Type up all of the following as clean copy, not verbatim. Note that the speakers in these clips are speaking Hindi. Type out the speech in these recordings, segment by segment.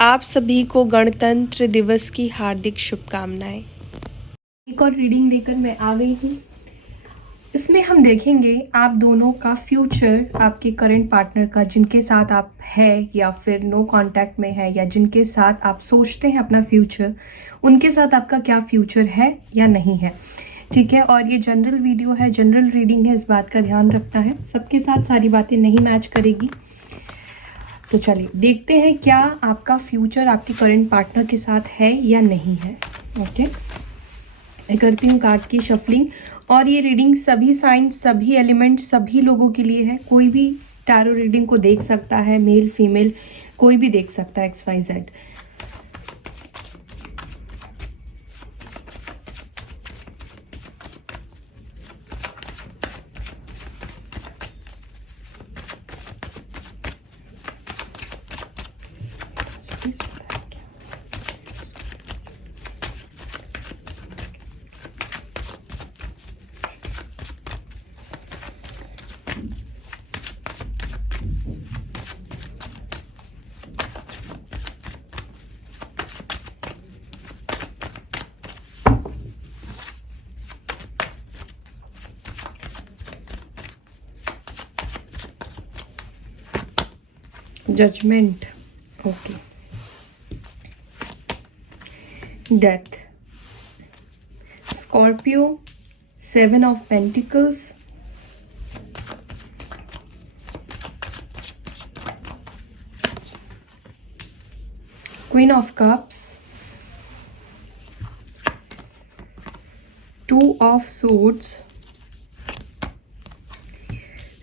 आप सभी को गणतंत्र दिवस की हार्दिक शुभकामनाएं। एक और रीडिंग लेकर मैं आ गई हूँ। इसमें हम देखेंगे आप दोनों का फ्यूचर, आपके करंट पार्टनर का, जिनके साथ आप है या फिर नो कांटेक्ट में है, या जिनके साथ आप सोचते हैं अपना फ्यूचर, उनके साथ आपका क्या फ्यूचर है या नहीं है। ठीक है, और ये जनरल वीडियो है, जनरल रीडिंग है, इस बात का ध्यान रखना है। सबके साथ सारी बातें नहीं मैच करेगी। तो चलिए देखते हैं क्या आपका फ्यूचर आपके करंट पार्टनर के साथ है या नहीं है। ओके, मैं करती हूँ कार्ड की शफलिंग, और ये रीडिंग सभी साइन, सभी एलिमेंट, सभी लोगों के लिए है। कोई भी टैरो रीडिंग को देख सकता है, मेल फीमेल कोई भी देख सकता है, XYZ। Judgement, okay, death, Scorpio, 7 of pentacles, queen of cups, 2 of swords,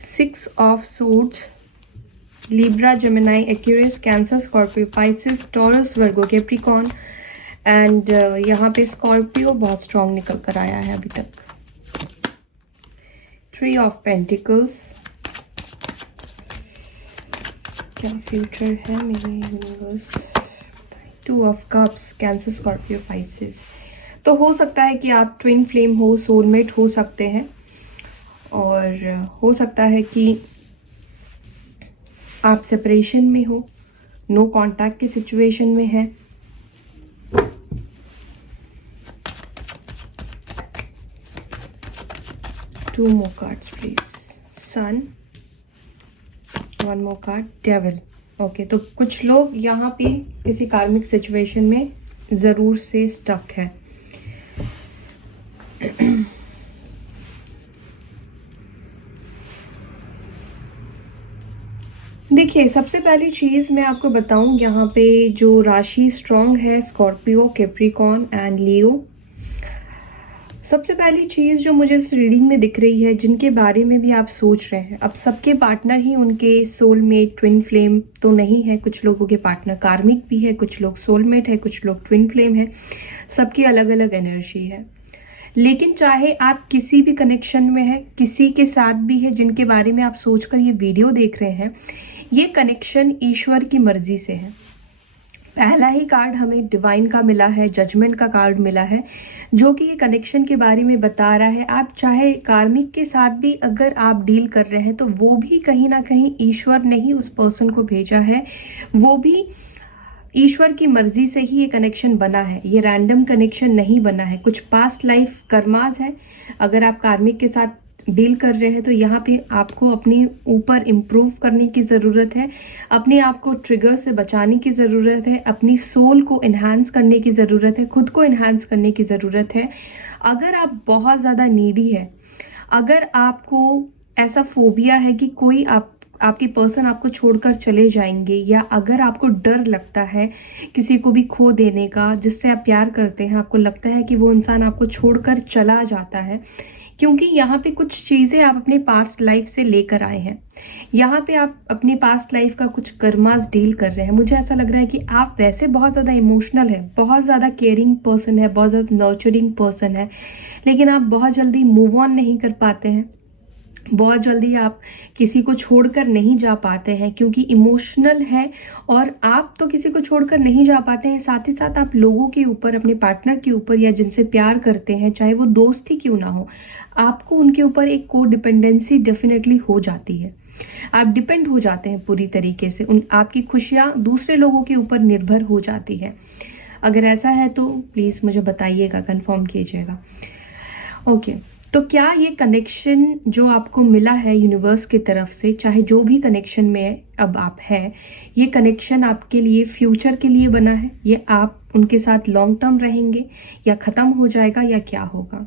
6 of swords, Libra, Gemini, Aquarius, Cancer, Scorpio, Pisces, Taurus, Virgo, Capricorn. And यहाँ पे स्कॉर्पियो बहुत स्ट्रॉन्ग निकल कर आया है अभी तक। 3 ऑफ पेंटिकल्स, क्या फ्यूचर है मेरे universe. 2 of cups, cancer, Scorpio, Pisces. तो हो सकता है कि आप ट्विन फ्लेम हो, सोलमेट हो सकते हैं, और हो सकता है कि आप सेपरेशन में हो, नो कांटेक्ट की सिचुएशन में है। Two more cards please. Sun, 1 more card, devil. Okay, तो कुछ लोग यहाँ पे किसी कार्मिक सिचुएशन में जरूर से स्टक है। देखिए, सबसे पहली चीज़ मैं आपको बताऊं, यहाँ पे जो राशि स्ट्रॉन्ग है, स्कॉर्पियो, कैप्रिकॉर्न एंड लियो। सबसे पहली चीज़ जो मुझे इस रीडिंग में दिख रही है, जिनके बारे में भी आप सोच रहे हैं, अब सबके पार्टनर ही उनके सोलमेट, ट्विन फ्लेम तो नहीं है। कुछ लोगों के पार्टनर कार्मिक भी है, कुछ लोग सोलमेट है, कुछ लोग ट्विन फ्लेम है। सबकी अलग अलग एनर्जी है। लेकिन चाहे आप किसी भी कनेक्शन में है, किसी के साथ भी है, जिनके बारे में आप सोचकर ये वीडियो देख रहे हैं, ये कनेक्शन ईश्वर की मर्जी से है। पहला ही कार्ड हमें डिवाइन का मिला है, जजमेंट का कार्ड मिला है, जो कि ये कनेक्शन के बारे में बता रहा है। आप चाहे कार्मिक के साथ भी अगर आप डील कर रहे हैं, तो वो भी कहीं ना कहीं ईश्वर ने ही उस पर्सन को भेजा है। वो भी ईश्वर की मर्जी से ही ये कनेक्शन बना है। ये रैंडम कनेक्शन नहीं बना है। कुछ पास्ट लाइफ कर्मास है। अगर आप कार्मिक के साथ डील कर रहे हैं, तो यहाँ पे आपको अपने ऊपर इम्प्रूव करने की ज़रूरत है, अपने आप को ट्रिगर से बचाने की ज़रूरत है, अपनी सोल को इन्हांस करने की ज़रूरत है, खुद को इन्हांस करने की ज़रूरत है। अगर आप बहुत ज़्यादा नीडी है, अगर आपको ऐसा फोबिया है कि कोई आपके पर्सन आपको छोड़कर चले जाएंगे, या अगर आपको डर लगता है किसी को भी खो देने का जिससे आप प्यार करते हैं, आपको लगता है कि वो इंसान आपको छोड़कर चला जाता है, क्योंकि यहाँ पे कुछ चीज़ें आप अपने पास्ट लाइफ से लेकर आए हैं। यहाँ पे आप अपने पास्ट लाइफ का कुछ कर्मास डील कर रहे हैं। मुझे ऐसा लग रहा है कि आप वैसे बहुत ज़्यादा इमोशनल है, बहुत ज़्यादा केयरिंग पर्सन है, बहुत ज़्यादा नर्चरिंग पर्सन है, लेकिन आप बहुत जल्दी मूव ऑन नहीं कर पाते हैं। बहुत जल्दी आप किसी को छोड़कर नहीं जा पाते हैं, क्योंकि इमोशनल है। और आप तो किसी को छोड़कर नहीं जा पाते हैं, साथ ही साथ आप लोगों के ऊपर, अपने पार्टनर के ऊपर, या जिनसे प्यार करते हैं, चाहे वो दोस्त ही क्यों ना हो, आपको उनके ऊपर एक को डिपेंडेंसी डेफिनेटली हो जाती है। आप डिपेंड हो जाते हैं पूरी तरीके से, उन आपकी खुशियाँ दूसरे लोगों के ऊपर निर्भर हो जाती है। अगर ऐसा है तो प्लीज़ मुझे बताइएगा, कंफर्म कीजिएगा। ओके, तो क्या ये कनेक्शन जो आपको मिला है यूनिवर्स की तरफ से, चाहे जो भी कनेक्शन में अब आप हैं, ये कनेक्शन आपके लिए फ्यूचर के लिए बना है? ये आप उनके साथ लॉन्ग टर्म रहेंगे या ख़त्म हो जाएगा या क्या होगा?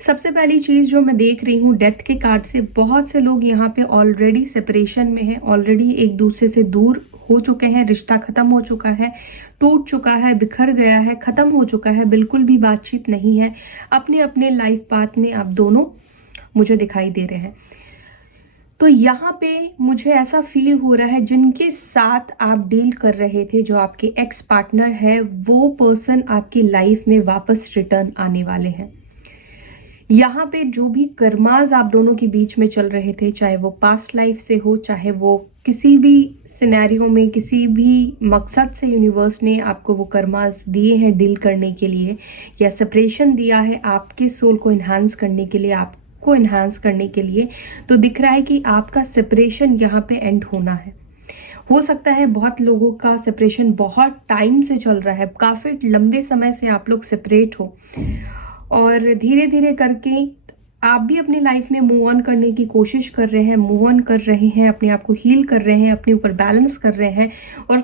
सबसे पहली चीज़ जो मैं देख रही हूँ डेथ के कार्ड से, बहुत से लोग यहाँ पे ऑलरेडी सेपरेशन में हैं, ऑलरेडी एक दूसरे से दूर हो चुके हैं, रिश्ता खत्म हो चुका है, टूट चुका है, बिखर गया है, खत्म हो चुका है, बिल्कुल भी बातचीत नहीं है। अपने अपने लाइफ पाथ में आप दोनों मुझे दिखाई दे रहे हैं। तो यहाँ पे मुझे ऐसा फील हो रहा है जिनके साथ आप डील कर रहे थे, जो आपके एक्स पार्टनर है, वो पर्सन आपकी लाइफ में वापस रिटर्न आने वाले हैं। यहाँ पे जो भी कर्माज आप दोनों के बीच में चल रहे थे, चाहे वो पास्ट लाइफ से हो, चाहे वो किसी भी सिनेरियो में, किसी भी मकसद से यूनिवर्स ने आपको वो कर्माज दिए हैं डील करने के लिए, या सेपरेशन दिया है आपके सोल को इन्हांस करने के लिए, आपको इन्हांस करने के लिए, तो दिख रहा है कि आपका सेपरेशन यहाँ पे एंड होना है। हो सकता है बहुत लोगों का सेपरेशन बहुत टाइम से चल रहा है, काफ़ी लंबे समय से आप लोग सेपरेट हो, और धीरे धीरे करके आप भी अपनी लाइफ में मूव ऑन करने की कोशिश कर रहे हैं, मूव ऑन कर रहे हैं, अपने आप को हील कर रहे हैं, अपने ऊपर बैलेंस कर रहे हैं, और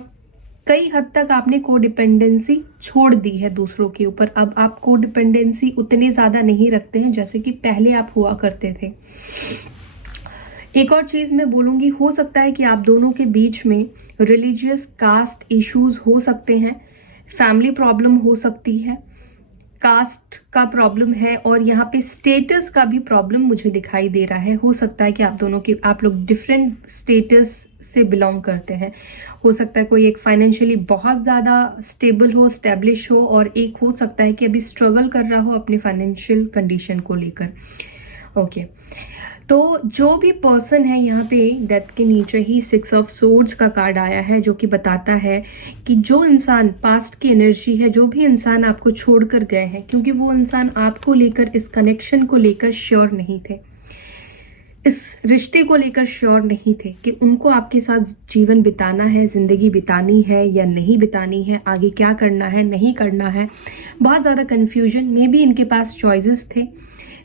कई हद तक आपने कोडिपेंडेंसी छोड़ दी है दूसरों के ऊपर। अब आप कोडिपेंडेंसी उतने ज़्यादा नहीं रखते हैं जैसे कि पहले आप हुआ करते थे। एक और चीज़ मैं बोलूँगी, हो सकता है कि आप दोनों के बीच में रिलीजियस कास्ट इश्यूज हो सकते हैं, फैमिली प्रॉब्लम हो सकती है, कास्ट का प्रॉब्लम है, और यहाँ पे स्टेटस का भी प्रॉब्लम मुझे दिखाई दे रहा है। हो सकता है कि आप लोग डिफरेंट स्टेटस से बिलोंग करते हैं। हो सकता है कोई एक फाइनेंशियली बहुत ज़्यादा स्टेबल हो, स्टैब्लिश हो, और एक हो सकता है कि अभी स्ट्रगल कर रहा हो अपने फाइनेंशियल कंडीशन को लेकर। ओके, तो जो भी पर्सन है, यहाँ पे डेथ के नीचे ही 6 ऑफ सोर्ड्स का कार्ड आया है, जो कि बताता है कि जो इंसान पास्ट की एनर्जी है, जो भी इंसान आपको छोड़कर गए हैं, क्योंकि वो इंसान आपको लेकर, इस कनेक्शन को लेकर श्योर नहीं थे, इस रिश्ते को लेकर श्योर नहीं थे कि उनको आपके साथ जीवन बिताना है, जिंदगी बितानी है या नहीं बितानी है, आगे क्या करना है, नहीं करना है। बहुत ज़्यादा कन्फ्यूजन, मे बी इनके पास चॉइसेस थे,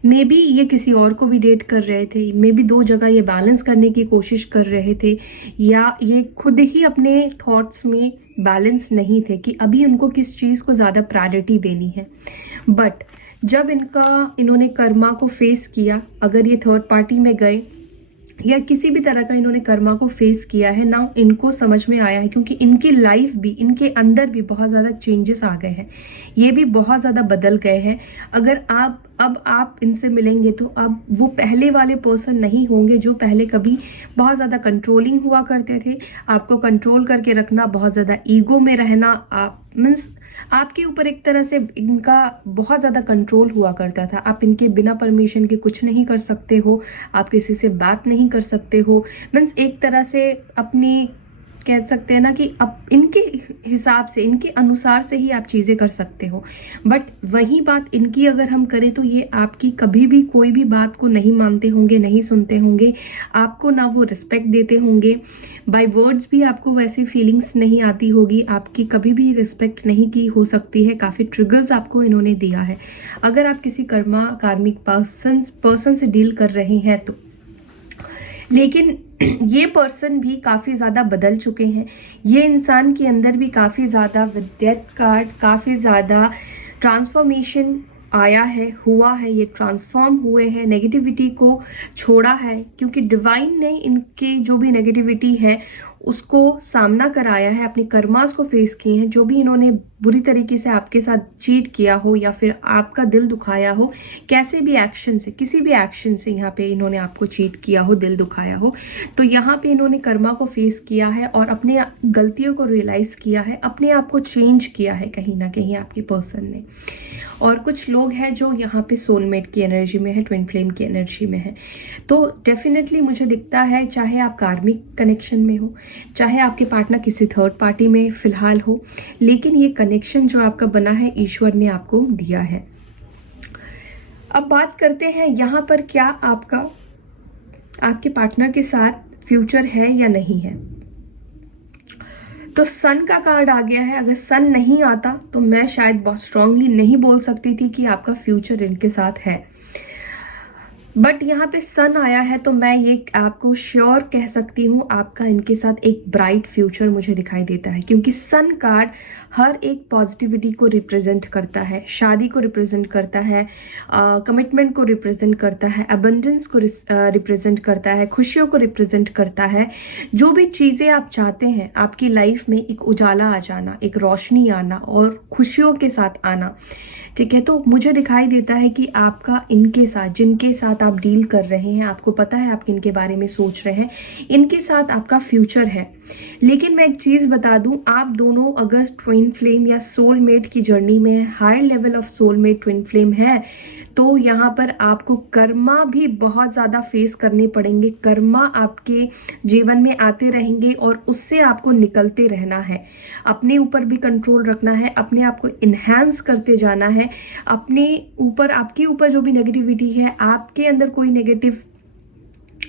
मे बी ये किसी और को भी डेट कर रहे थे, मे बी 2 जगह ये बैलेंस करने की कोशिश कर रहे थे, या ये खुद ही अपने थॉट्स में बैलेंस नहीं थे कि अभी उनको किस चीज़ को ज़्यादा प्रायोरिटी देनी है। बट जब इन्होंने कर्मा को फेस किया, अगर ये थर्ड पार्टी में गए या किसी भी तरह का इन्होंने कर्मा को फेस किया है ना, इनको समझ में आया है, क्योंकि इनकी लाइफ भी, इनके अंदर भी बहुत ज़्यादा चेंजेस आ गए हैं, ये भी बहुत ज़्यादा बदल गए हैं। अगर आप इनसे मिलेंगे तो अब वो पहले वाले पर्सन नहीं होंगे जो पहले कभी बहुत ज़्यादा कंट्रोलिंग हुआ करते थे, आपको कंट्रोल करके रखना, बहुत ज़्यादा ईगो में रहना, मीन्स आपके ऊपर एक तरह से इनका बहुत ज़्यादा कंट्रोल हुआ करता था। आप इनके बिना परमिशन के कुछ नहीं कर सकते हो, आप किसी से बात नहीं कर सकते हो, मीन्स एक तरह से अपनी, कह सकते हैं ना कि अब इनके हिसाब से, इनके अनुसार से ही आप चीज़ें कर सकते हो। बट वही बात इनकी अगर हम करें तो ये आपकी कभी भी कोई भी बात को नहीं मानते होंगे, नहीं सुनते होंगे, आपको ना वो रिस्पेक्ट देते होंगे, बाय वर्ड्स भी आपको वैसी फीलिंग्स नहीं आती होगी, आपकी कभी भी रिस्पेक्ट नहीं की हो सकती है। काफ़ी ट्रिगर्स आपको इन्होंने दिया है। अगर आप किसी कार्मिक पर्सन से डील कर रहे हैं तो, लेकिन ये पर्सन भी काफ़ी ज़्यादा बदल चुके हैं। ये इंसान के अंदर भी काफ़ी ज़्यादा, विद डेथ कार्ड, काफ़ी ज़्यादा ट्रांसफॉर्मेशन आया है, हुआ है, ये ट्रांसफॉर्म हुए हैं, नेगेटिविटी को छोड़ा है, क्योंकि डिवाइन ने इनके जो भी नेगेटिविटी है उसको सामना कराया है, अपने कर्मास को फेस किए हैं। जो भी इन्होंने बुरी तरीके से आपके साथ चीट किया हो या फिर आपका दिल दुखाया हो, कैसे भी एक्शन से, किसी भी एक्शन से यहाँ पे इन्होंने आपको चीट किया हो, दिल दुखाया हो, तो यहाँ पे इन्होंने कर्मा को फेस किया है और अपने गलतियों को रियलाइज किया है, अपने आप को चेंज किया है कहीं ना कहीं आपके पर्सन ने। और कुछ लोग हैं जो यहाँ पे सोलमेट की एनर्जी में है, ट्विन फ्लेम की एनर्जी में है। तो डेफिनेटली मुझे दिखता है, चाहे आप कार्मिक कनेक्शन में हो, चाहे आपके पार्टनर किसी थर्ड पार्टी में फिलहाल हो, लेकिन ये कनेक्शन जो आपका बना है ईश्वर ने आपको दिया है। अब बात करते हैं यहाँ पर क्या आपका आपके पार्टनर के साथ फ्यूचर है या नहीं है। तो सन का कार्ड आ गया है। अगर सन नहीं आता तो मैं शायद बहुत स्ट्रांगली नहीं बोल सकती थी कि आपका फ्यूचर इनके साथ है, बट यहाँ पे सन आया है तो मैं ये आपको श्योर कह सकती हूँ आपका इनके साथ एक ब्राइट फ्यूचर मुझे दिखाई देता है, क्योंकि सन कार्ड हर एक पॉजिटिविटी को रिप्रेजेंट करता है, शादी को रिप्रेजेंट करता है, कमिटमेंट को रिप्रेजेंट करता है, अबंडेंस को रिप्रेजेंट करता है, खुशियों को रिप्रेजेंट करता है। जो भी चीज़ें आप चाहते हैं आपकी लाइफ में, एक उजाला आ जाना, एक रोशनी आना और खुशियों के साथ आना, ठीक है। तो मुझे दिखाई देता है कि आपका इनके साथ, जिनके साथ आप डील कर रहे हैं, आपको पता है आप किनके बारे में सोच रहे हैं, इनके साथ आपका फ्यूचर है। लेकिन मैं एक चीज़ बता दूं, आप दोनों अगर ट्विन फ्लेम या सोलमेट की जर्नी में है, higher level of soulmate twin flame है, तो यहाँ पर आपको कर्मा भी बहुत ज़्यादा फेस करने पड़ेंगे। कर्मा आपके जीवन में आते रहेंगे और उससे आपको निकलते रहना है। अपने ऊपर भी कंट्रोल रखना है, अपने आप को इन्हांस करते जाना है। अपने ऊपर, आपके ऊपर जो भी नेगेटिविटी है, आपके अंदर कोई नेगेटिव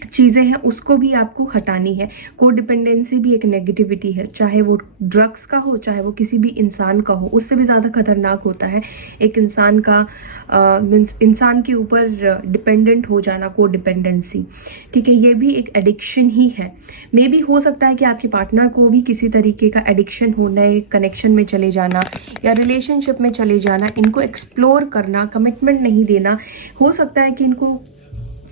चीज़ें हैं, उसको भी आपको हटानी है। कोडिपेंडेंसी भी एक नेगेटिविटी है, चाहे वो ड्रग्स का हो, चाहे वो किसी भी इंसान का हो, उससे भी ज़्यादा खतरनाक होता है एक इंसान का मीन्स इंसान के ऊपर डिपेंडेंट हो जाना, कोडिपेंडेंसी, ठीक है। ये भी एक एडिक्शन ही है। मे भी हो सकता है कि आपके पार्टनर को भी किसी तरीके का एडिक्शन हो, नए कनेक्शन में चले जाना या रिलेशनशिप में चले जाना, इनको एक्सप्लोर करना, कमिटमेंट नहीं देना। हो सकता है कि इनको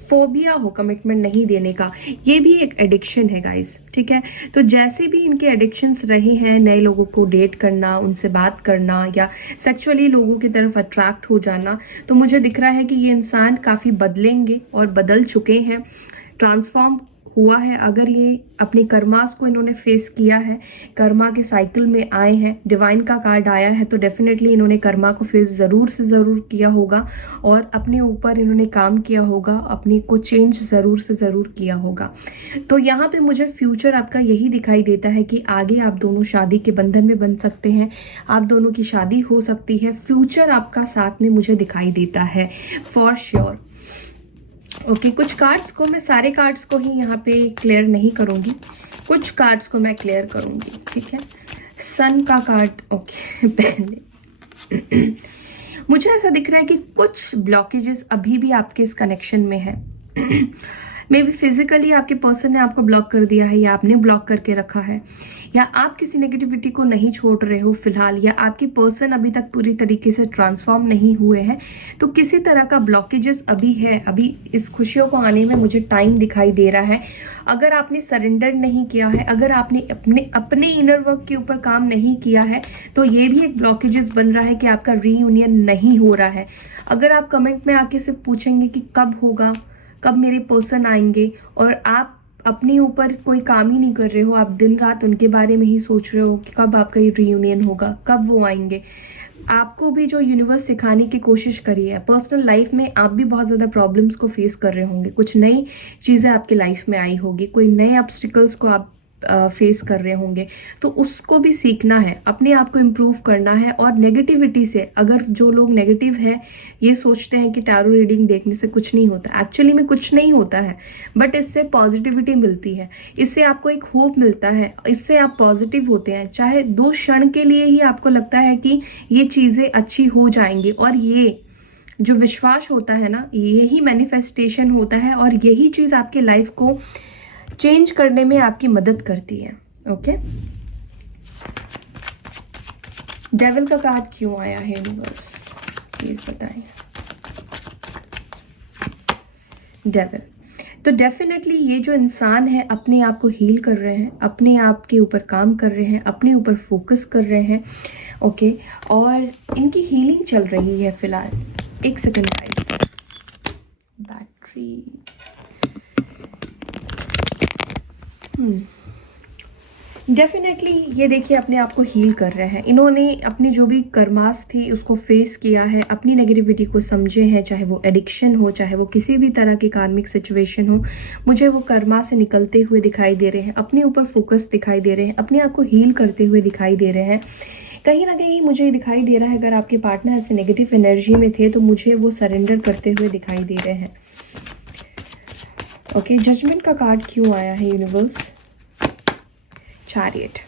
फोबिया हो कमिटमेंट नहीं देने का, ये भी एक एडिक्शन है गाइस, ठीक है। तो जैसे भी इनके एडिक्शंस रहे हैं, नए लोगों को डेट करना, उनसे बात करना या सेक्सुअली लोगों की तरफ अट्रैक्ट हो जाना, तो मुझे दिख रहा है कि ये इंसान काफ़ी बदलेंगे और बदल चुके हैं, ट्रांसफॉर्म हुआ है। अगर ये अपनी कर्मास को इन्होंने फेस किया है, कर्मा के साइकिल में आए हैं, डिवाइन का कार्ड आया है, तो डेफिनेटली इन्होंने कर्मा को फेस ज़रूर से ज़रूर किया होगा और अपने ऊपर इन्होंने काम किया होगा, अपने को चेंज ज़रूर से ज़रूर किया होगा। तो यहाँ पे मुझे फ्यूचर आपका यही दिखाई देता है कि आगे आप दोनों शादी के बंधन में बन सकते हैं, आप दोनों की शादी हो सकती है। फ्यूचर आपका साथ में मुझे दिखाई देता है फॉर श्योर। ओके, कुछ कार्ड्स को, मैं सारे कार्ड्स को ही यहाँ पे क्लियर नहीं करूँगी, कुछ कार्ड्स को मैं क्लियर करूँगी, ठीक है। सन का कार्ड, ओके, पहले मुझे ऐसा दिख रहा है कि कुछ ब्लॉकेजेस अभी भी आपके इस कनेक्शन में है। मे बी फिजिकली आपके पर्सन ने आपको ब्लॉक कर दिया है, या आपने ब्लॉक करके रखा है, या आप किसी नेगेटिविटी को नहीं छोड़ रहे हो फिलहाल, या आपके पर्सन अभी तक पूरी तरीके से ट्रांसफॉर्म नहीं हुए हैं। तो किसी तरह का ब्लॉकेजेस अभी है, अभी इस खुशियों को आने में मुझे टाइम दिखाई दे रहा है। अगर आपने सरेंडर नहीं किया है, अगर आपने अपने इनर वर्क के ऊपर काम नहीं किया है, तो ये भी एक ब्लॉकेजेस बन रहा है कि आपका रीयूनियन नहीं हो रहा है। अगर आप कमेंट में आके सिर्फ पूछेंगे कि कब होगा, कब मेरे पर्सन आएंगे, और आप अपने ऊपर कोई काम ही नहीं कर रहे हो, आप दिन रात उनके बारे में ही सोच रहे हो कि कब आपका ये रीयूनियन होगा, कब वो आएंगे। आपको भी जो यूनिवर्स सिखाने की कोशिश करी है, पर्सनल लाइफ में आप भी बहुत ज़्यादा प्रॉब्लम्स को फेस कर रहे होंगे, कुछ नई चीज़ें आपकी लाइफ में आई होगी, कोई नए ऑब्स्टिकल्स को आप फेस कर रहे होंगे, तो उसको भी सीखना है, अपने आप को इम्प्रूव करना है। और नेगेटिविटी से, अगर जो लोग नेगेटिव है, ये सोचते हैं कि टैरो रीडिंग देखने से कुछ नहीं होता, एक्चुअली में कुछ नहीं होता है, बट इससे पॉजिटिविटी मिलती है, इससे आपको एक होप मिलता है, इससे आप पॉजिटिव होते हैं। चाहे 2 क्षण के लिए ही आपको लगता है कि ये चीज़ें अच्छी हो जाएंगी, और ये जो विश्वास होता है ना, यही मैनिफेस्टेशन होता है, और यही चीज़ आपकी लाइफ को चेंज करने में आपकी मदद करती है। ओके, डेविल का कार्ड क्यों आया है यूनिवर्स, प्लीज बताएं। डेविल, तो डेफिनेटली ये जो इंसान है अपने आप को हील कर रहे हैं, अपने आप के ऊपर काम कर रहे हैं, अपने ऊपर फोकस कर रहे हैं। ओके, और इनकी हीलिंग चल रही है फिलहाल। एक सेकेंड गाइस, बैटरी, डेफिनेटली ये देखिए अपने आप को हील कर रहे हैं। इन्होंने अपनी जो भी कर्मास थी उसको फेस किया है, अपनी नेगेटिविटी को समझे हैं, चाहे वो एडिक्शन हो, चाहे वो किसी भी तरह की कार्मिक सिचुएशन हो, मुझे वो कर्मा से निकलते हुए दिखाई दे रहे हैं, अपने ऊपर फोकस दिखाई दे रहे हैं, अपने आप को हील करते हुए दिखाई दे रहे हैं। कहीं ना कहीं मुझे दिखाई दे रहा है अगर आपके पार्टनर ऐसे नेगेटिव एनर्जी में थे तो मुझे वो सरेंडर करते हुए दिखाई दे रहे हैं। ओके, जजमेंट का कार्ड क्यों आया है यूनिवर्स? चैरियट।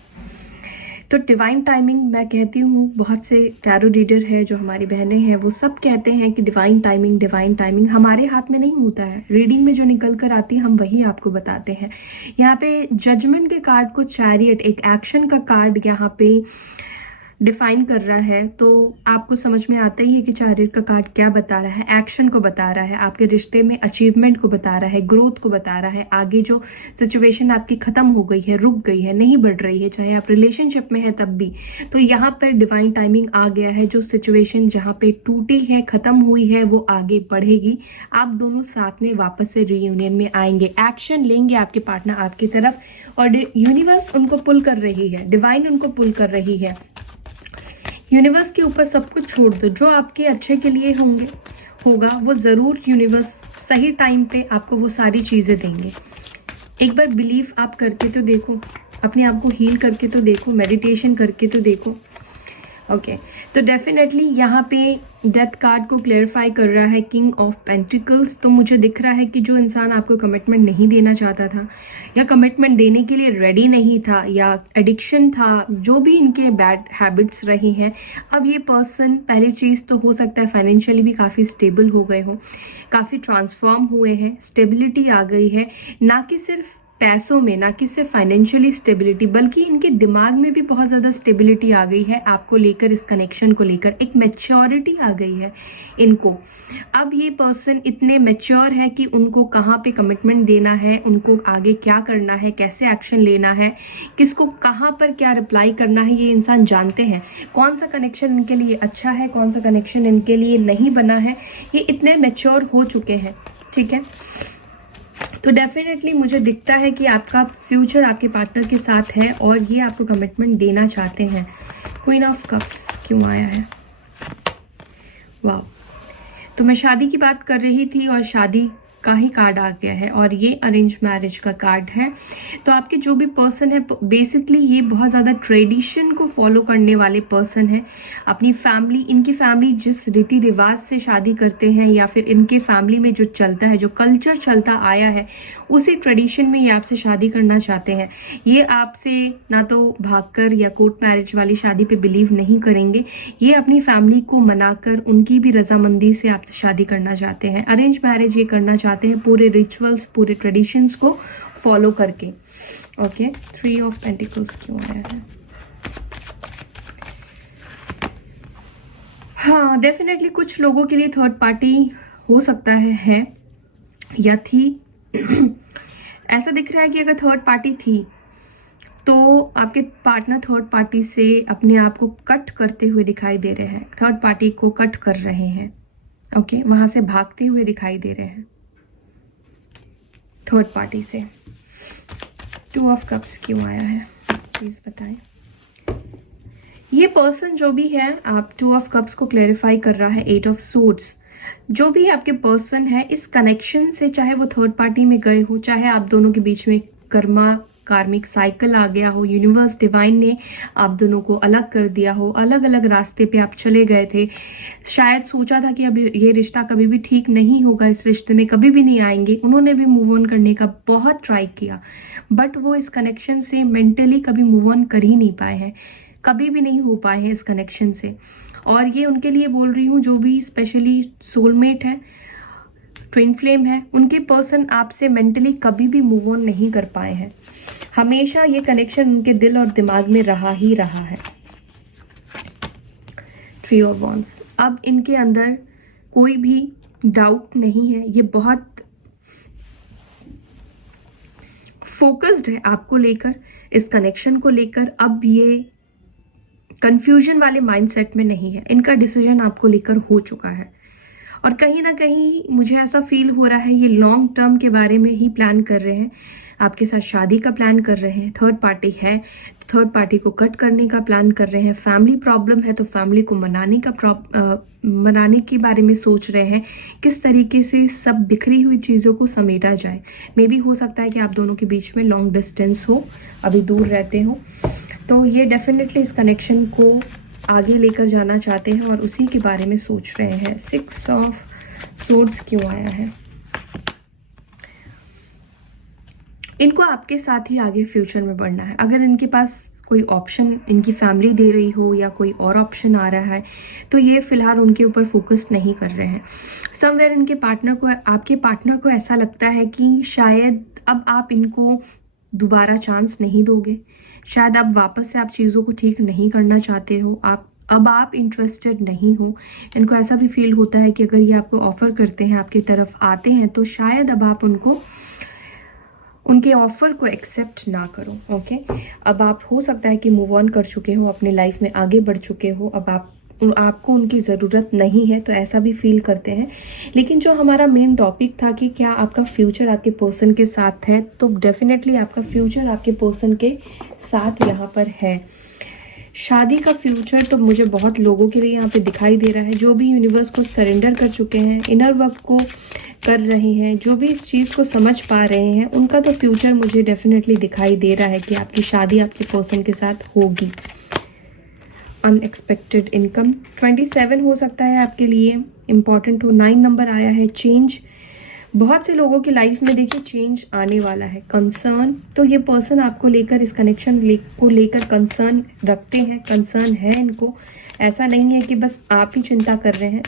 तो डिवाइन टाइमिंग मैं कहती हूँ, बहुत से टैरो रीडर है जो हमारी बहनें हैं वो सब कहते हैं कि डिवाइन टाइमिंग हमारे हाथ में नहीं होता है। रीडिंग में जो निकल कर आती है हम वही आपको बताते हैं। यहाँ पे जजमेंट के कार्ड को चैरियट, एक एक्शन का कार्ड यहाँ पे डिफाइन कर रहा है। तो आपको समझ में आता ही है कि चैरियट का कार्ड क्या बता रहा है। एक्शन को बता रहा है, आपके रिश्ते में अचीवमेंट को बता रहा है, ग्रोथ को बता रहा है। आगे जो सिचुएशन आपकी खत्म हो गई है, रुक गई है, नहीं बढ़ रही है, चाहे आप रिलेशनशिप में है तब भी, तो यहाँ पर डिवाइन टाइमिंग आ गया है। जो सिचुएशन जहाँ पे टूटी है, खत्म हुई है, वो आगे बढ़ेगी। आप दोनों साथ में वापस से रीयूनियन में आएंगे, एक्शन लेंगे आपके पार्टनर आपकी तरफ, और यूनिवर्स उनको पुल कर रही है, डिवाइन उनको पुल कर रही है। यूनिवर्स के ऊपर सब कुछ छोड़ दो, जो आपके अच्छे के लिए होगा वो ज़रूर यूनिवर्स सही टाइम पे आपको वो सारी चीज़ें देंगे। एक बार बिलीव आप करके तो देखो, अपने आप को हील करके तो देखो, मेडिटेशन करके तो देखो। ओके, तो डेफिनेटली यहाँ पे डेथ कार्ड को क्लेरिफाई कर रहा है किंग ऑफ पेंटिकल्स। तो मुझे दिख रहा है कि जो इंसान आपको कमिटमेंट नहीं देना चाहता था, या कमिटमेंट देने के लिए रेडी नहीं था, या एडिक्शन था, जो भी इनके बैड हैबिट्स रही हैं, अब ये पर्सन, पहली चीज़ तो हो सकता है फाइनेंशियली भी काफ़ी स्टेबल हो गए हो, काफ़ी ट्रांसफॉर्म हुए हैं, स्टेबिलिटी आ गई है, ना कि सिर्फ पैसों में, ना कि सिर्फ फाइनेंशियली स्टेबिलिटी, बल्कि इनके दिमाग में भी बहुत ज़्यादा स्टेबिलिटी आ गई है आपको लेकर, इस कनेक्शन को लेकर एक मैच्योरिटी आ गई है इनको। अब ये पर्सन इतने मैच्योर है कि उनको कहाँ पे कमिटमेंट देना है, उनको आगे क्या करना है, कैसे एक्शन लेना है, किसको कहाँ पर क्या रिप्लाई करना है, ये इंसान जानते हैं। कौन सा कनेक्शन इनके लिए अच्छा है, कौन सा कनेक्शन इनके लिए नहीं बना है, ये इतने मैच्योर हो चुके हैं। ठीक है, तो डेफिनेटली मुझे दिखता है कि आपका फ्यूचर आपके पार्टनर के साथ है और ये आपको कमिटमेंट देना चाहते हैं। क्वीन ऑफ कप्स क्यों आया है? वाह, तो मैं शादी की बात कर रही थी और शादी का ही कार्ड आ गया है, और ये अरेंज मैरिज का कार्ड है। तो आपके जो भी पर्सन है, बेसिकली ये बहुत ज़्यादा ट्रेडिशन को फॉलो करने वाले पर्सन है। अपनी फैमिली, इनकी फैमिली जिस रीति रिवाज से शादी करते हैं, या फिर इनके फैमिली में जो चलता है, जो कल्चर चलता आया है, उसी ट्रेडिशन में ये आपसे शादी करना चाहते हैं। ये आपसे ना तो भागकर या कोर्ट मैरिज वाली शादी पे बिलीव नहीं करेंगे, ये अपनी फैमिली को मनाकर, उनकी भी रजामंदी से आपसे शादी करना चाहते हैं। अरेंज मैरिज ये करना चाहते हैं पूरे रिचुअल्स, पूरे ट्रेडिशंस को फॉलो करके। ओके, 3 ऑफ पेंटिकल्स क्यों आया है? हाँ, डेफिनेटली कुछ लोगों के लिए थर्ड पार्टी हो सकता है या थी। ऐसा दिख रहा है कि अगर थर्ड पार्टी थी तो आपके पार्टनर थर्ड पार्टी से अपने आप को कट करते हुए दिखाई दे रहे हैं, थर्ड पार्टी को कट कर रहे हैं। ओके, वहां से भागते हुए दिखाई दे रहे हैं थर्ड पार्टी से। 2 ऑफ कप्स क्यों आया है प्लीज बताएं। ये पर्सन जो भी है, आप 2 ऑफ कप्स को क्लेरिफाई कर रहा है 8 ऑफ सोर्ड्स। जो भी आपके पर्सन है, इस कनेक्शन से, चाहे वो थर्ड पार्टी में गए हो, चाहे आप दोनों के बीच में कार्मिक साइकिल आ गया हो, यूनिवर्स डिवाइन ने आप दोनों को अलग कर दिया हो, अलग अलग रास्ते पे आप चले गए थे, शायद सोचा था कि अब ये रिश्ता कभी भी ठीक नहीं होगा, इस रिश्ते में कभी भी नहीं आएंगे, उन्होंने भी मूव ऑन करने का बहुत ट्राई किया, बट वो इस कनेक्शन से मेंटली कभी मूव ऑन कर ही नहीं पाए हैं, कभी भी नहीं हो पाए हैं इस कनेक्शन से। और ये उनके लिए बोल रही हूँ जो भी स्पेशली सोलमेट है, ट्विन फ्लेम है, उनके पर्सन आपसे मेंटली कभी भी मूव ऑन नहीं कर पाए हैं। हमेशा ये कनेक्शन उनके दिल और दिमाग में रहा ही रहा है। 3 ऑफ वॉन्ड्स, अब इनके अंदर कोई भी डाउट नहीं है, ये बहुत फोकस्ड है आपको लेकर, इस कनेक्शन को लेकर। अब ये कंफ्यूजन वाले माइंडसेट में नहीं है, इनका डिसीजन आपको लेकर हो चुका है। और कहीं ना कहीं मुझे ऐसा फील हो रहा है ये लॉन्ग टर्म के बारे में ही प्लान कर रहे हैं, आपके साथ शादी का प्लान कर रहे हैं। थर्ड पार्टी है तो थर्ड पार्टी को कट करने का प्लान कर रहे हैं। फैमिली प्रॉब्लम है तो फैमिली को मनाने के बारे में सोच रहे हैं, किस तरीके से सब बिखरी हुई चीज़ों को समेटा जाए। मे बी हो सकता है कि आप दोनों के बीच में लॉन्ग डिस्टेंस हो, अभी दूर रहते हो, तो ये डेफिनेटली इस कनेक्शन को आगे लेकर जाना चाहते हैं और उसी के बारे में सोच रहे हैं। 6 ऑफ सोर्ड्स क्यों आया है? इनको आपके साथ ही आगे फ्यूचर में बढ़ना है। अगर इनके पास कोई ऑप्शन इनकी फैमिली दे रही हो या कोई और ऑप्शन आ रहा है तो ये फिलहाल उनके ऊपर फोकस नहीं कर रहे हैं। समवेयर इनके पार्टनर को, आपके पार्टनर को ऐसा लगता है कि शायद अब आप इनको दोबारा चांस नहीं दोगे, शायद अब वापस से आप चीज़ों को ठीक नहीं करना चाहते हो, अब आप इंटरेस्टेड नहीं हो। इनको ऐसा भी फील होता है कि अगर ये आपको ऑफ़र करते हैं, आपकी तरफ आते हैं, तो शायद अब आप उनके ऑफ़र को एक्सेप्ट ना करो। ओके, अब आप हो सकता है कि मूव ऑन कर चुके हो, अपनी लाइफ में आगे बढ़ चुके हो, अब आपको उनकी ज़रूरत नहीं है, तो ऐसा भी फील करते हैं। लेकिन जो हमारा मेन टॉपिक था कि क्या आपका फ्यूचर आपके पर्सन के साथ है, तो डेफिनेटली आपका फ्यूचर आपके पर्सन के साथ यहाँ पर है। शादी का फ्यूचर तो मुझे बहुत लोगों के लिए यहाँ पे दिखाई दे रहा है। जो भी यूनिवर्स को सरेंडर कर चुके हैं, इनर वर्क को कर रहे हैं, जो भी इस चीज़ को समझ पा रहे हैं, उनका तो फ्यूचर मुझे डेफिनेटली दिखाई दे रहा है कि आपकी शादी आपके पर्सन के साथ होगी। अनएक्सपेक्टेड इनकम 27 हो सकता है आपके लिए इम्पॉर्टेंट हो। 9 नंबर आया है, चेंज। बहुत से लोगों की लाइफ में देखिए चेंज आने वाला है। कंसर्न, तो ये पर्सन आपको लेकर, इस कनेक्शन को लेकर कंसर्न रखते हैं, कंसर्न है इनको। ऐसा नहीं है कि बस आप ही चिंता कर रहे हैं,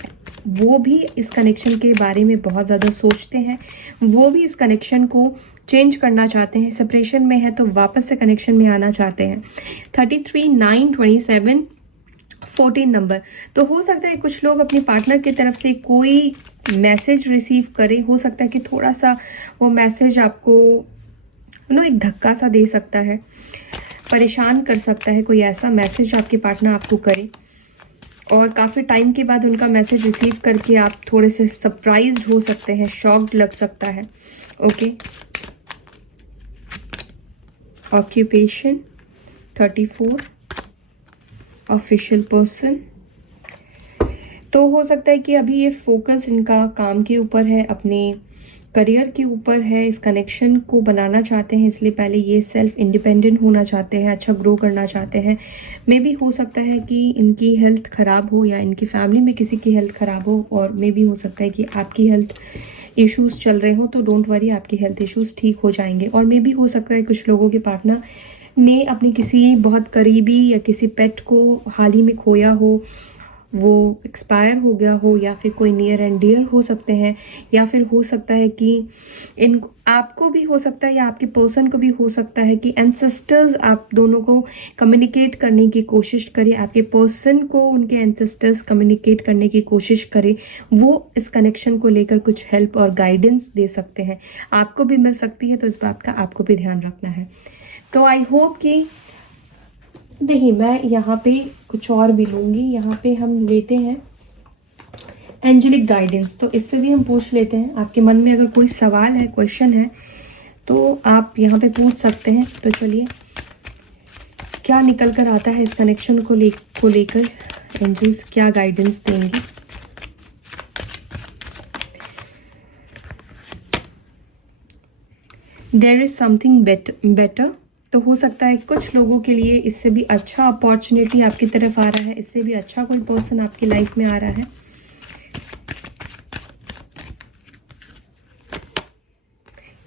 वो भी इस कनेक्शन के बारे में बहुत ज़्यादा सोचते हैं, वो भी इस कनेक्शन को चेंज करना चाहते हैं। सेपरेशन में है तो वापस से कनेक्शन में आना चाहते हैं। 33, 9, 27, 14 नंबर, तो हो सकता है कुछ लोग अपने पार्टनर की तरफ से कोई मैसेज रिसीव करें। हो सकता है कि थोड़ा सा वो मैसेज आपको एक धक्का सा दे सकता है, परेशान कर सकता है। कोई ऐसा मैसेज आपके पार्टनर आपको करे और काफ़ी टाइम के बाद उनका मैसेज रिसीव करके आप थोड़े से सरप्राइज्ड हो सकते हैं, शॉक्ड लग सकता है। ओके, ऑक्यूपेशन 34, ऑफिशियल पर्सन, तो हो सकता है कि अभी ये फोकस इनका काम के ऊपर है, अपने करियर के ऊपर है, इस कनेक्शन को बनाना चाहते हैं, इसलिए पहले ये सेल्फ इंडिपेंडेंट होना चाहते हैं, अच्छा ग्रो करना चाहते हैं। मे भी हो सकता है कि इनकी हेल्थ ख़राब हो या इनकी फैमिली में किसी की हेल्थ ख़राब हो, और मे भी हो सकता है कि आपकी हेल्थ इश्यूज़ चल रहे हो, तो डोंट वरी, आपकी हेल्थ इश्यूज़ ठीक हो जाएंगे। और मे भी हो सकता है कुछ लोगों के पार्टनर ने अपनी किसी बहुत करीबी या किसी पेट को हाल ही में खोया हो, वो एक्सपायर हो गया हो, या फिर कोई नियर एंड डियर हो सकते हैं, या फिर हो सकता है कि आपको भी हो सकता है या आपके पर्सन को भी हो सकता है कि एंसेस्टर्स आप दोनों को कम्युनिकेट करने की कोशिश करें, आपके पर्सन को उनके एंसेस्टर्स कम्युनिकेट करने की कोशिश करें। वो इस कनेक्शन को लेकर कुछ हेल्प और गाइडेंस दे सकते हैं, आपको भी मिल सकती है, तो इस बात का आपको भी ध्यान रखना है। तो आई होप कि नहीं, मैं यहाँ पे कुछ और भी लूँगी। यहाँ पे हम लेते हैं एंजेलिक गाइडेंस, तो इससे भी हम पूछ लेते हैं। आपके मन में अगर कोई सवाल है, क्वेश्चन है, तो आप यहाँ पे पूछ सकते हैं। तो चलिए, क्या निकल कर आता है इस कनेक्शन को लेकर एंजल्स क्या गाइडेंस देंगे। देयर इज समथिंग बेटर, तो हो सकता है कुछ लोगों के लिए इससे भी अच्छा अपॉर्चुनिटी आपकी तरफ आ रहा है, इससे भी अच्छा कोई पर्सन आपकी लाइफ में आ रहा है।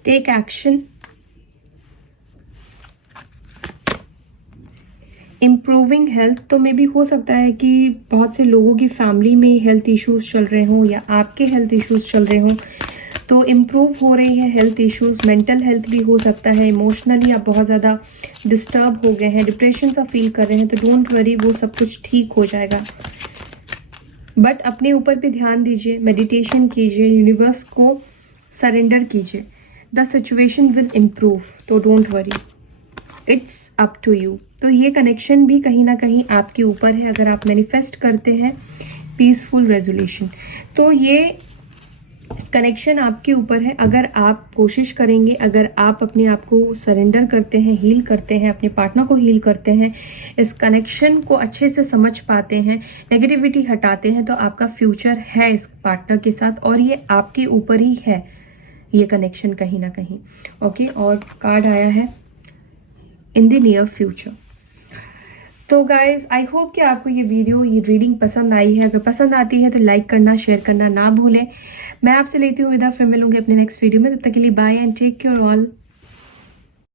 टेक एक्शन, इम्प्रूविंग हेल्थ, तो मे भी हो सकता है कि बहुत से लोगों की फैमिली में हेल्थ इश्यूज चल रहे हों या आपके हेल्थ इश्यूज चल रहे हों, तो इम्प्रूव हो रही है हेल्थ इश्यूज। मेंटल हेल्थ भी हो सकता है, इमोशनली आप बहुत ज़्यादा डिस्टर्ब हो गए हैं, डिप्रेशन सा फील कर रहे हैं, तो डोंट वरी, वो सब कुछ ठीक हो जाएगा। बट अपने ऊपर भी ध्यान दीजिए, मेडिटेशन कीजिए, यूनिवर्स को सरेंडर कीजिए। द सिचुएशन विल इम्प्रूव, तो don't worry, it's up to you. तो ये कनेक्शन भी कहीं ना कहीं आपके ऊपर है, अगर आप मैनिफेस्ट करते हैं पीसफुल रेजोल्यूशन, तो ये कनेक्शन आपके ऊपर है। अगर आप कोशिश करेंगे, अगर आप अपने आप को सरेंडर करते हैं, हील करते हैं, अपने पार्टनर को हील करते हैं, इस कनेक्शन को अच्छे से समझ पाते हैं, नेगेटिविटी हटाते हैं, तो आपका फ्यूचर है इस पार्टनर के साथ, और ये आपके ऊपर ही है ये कनेक्शन कहीं ना कहीं। ओके, और कार्ड आया है इन द नियर फ्यूचर। तो गाइज, आई होप कि आपको ये वीडियो, ये रीडिंग पसंद आई है। अगर पसंद आती है तो लाइक करना, शेयर करना ना भूलें। मैं आपसे लेती हूँ विदा, फिर मिलूंगी अपने नेक्स्ट वीडियो में। तब तक के लिए bye and take care all.